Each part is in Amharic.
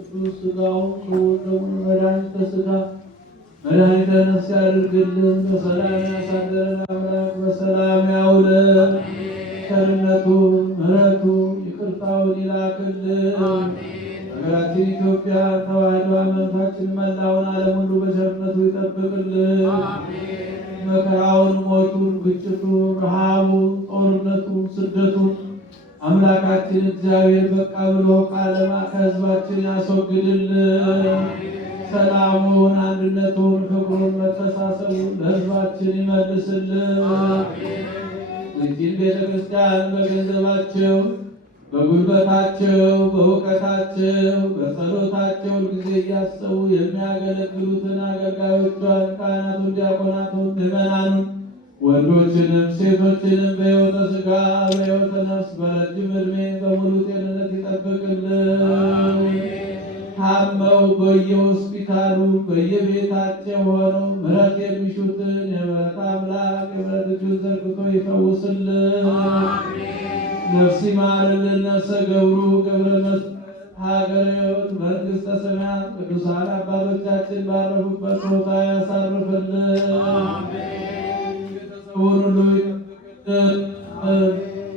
ስጋውን ከወደሙን መድኃኒተ ሥጋ መድኃኒተ ነፍስ ያድርግልን። በሰላም ያሳድረን አምላክ በሰላም ያውለን። ቸርነቱን ምሕረቱን ይቅርታውን ይላክልን። ሀገራችን ኢትዮጵያ ተዋሕዶ ሃይማኖታችን መላውን ዓለም ሁሉ በቸርነቱ ይጠብቅልን። መከራውን፣ ሞቱን፣ ግጭቱን፣ ረሃቡን፣ ጦርነቱን፣ ስደቱን አምላካችን እግዚአብሔር በቃ ብሎ ቃለማ ከሕዝባችን ያስወግድልን። ሰላሙን፣ አንድነቱን፣ ፍቅሩን፣ መተሳሰቡን ለሕዝባችን ይመልስልን። እዚህም ቤተክርስቲያን በገንዘባቸው፣ በጉልበታቸው፣ በእውቀታቸው፣ በጸሎታቸው ጊዜ እያሰቡ የሚያገለግሉትን አገልጋዮቿን፣ ካህናቱን፣ ዲያቆናቱን፣ ምዕመናኑን ወንዶችንም ሴቶችንም በሕይወተ ሥጋ በሕይወተ ነፍስ በረጅም ዕድሜ በሙሉ ጤንነት ይጠብቅልን። ታመው በየሆስፒታሉ በየቤታቸው ሆነው ምሕረት የሚሹትን የምሕረት አምላክ የምሕረት እጁን ዘርግቶ ይፈውስልን። ነፍስ ይማርልን። ነፍሰ ገብሩ ገብረ መስቀል ሀገረ ሕይወት መንግሥተ ሰማያት ቅዱሳን አባቶቻችን ባረፉበት ቦታ ያሳርፍልን። ቤተሰቡን ሁሉ ይጠብቅልን።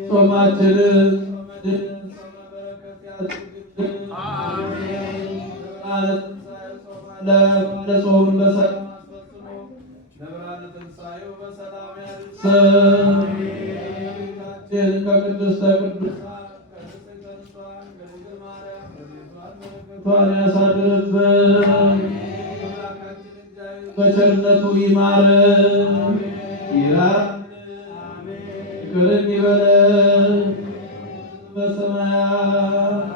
ጾማችንን ለጾሙን በሰላም አስፈጽሞ ለብርሃነ ትንሣኤው በሰላም ያድርሰን። ከቤታችን ከቅድስተ ቅዱሳን ከንጽሕተ ንጹሐን ከድንግል ማርያም በረከቷን ያሳድርብን። አምላካችን እግዚአብሔር በቸርነቱ ይማረን ይራራልን፣ ይቅር ይበለን በሰማያት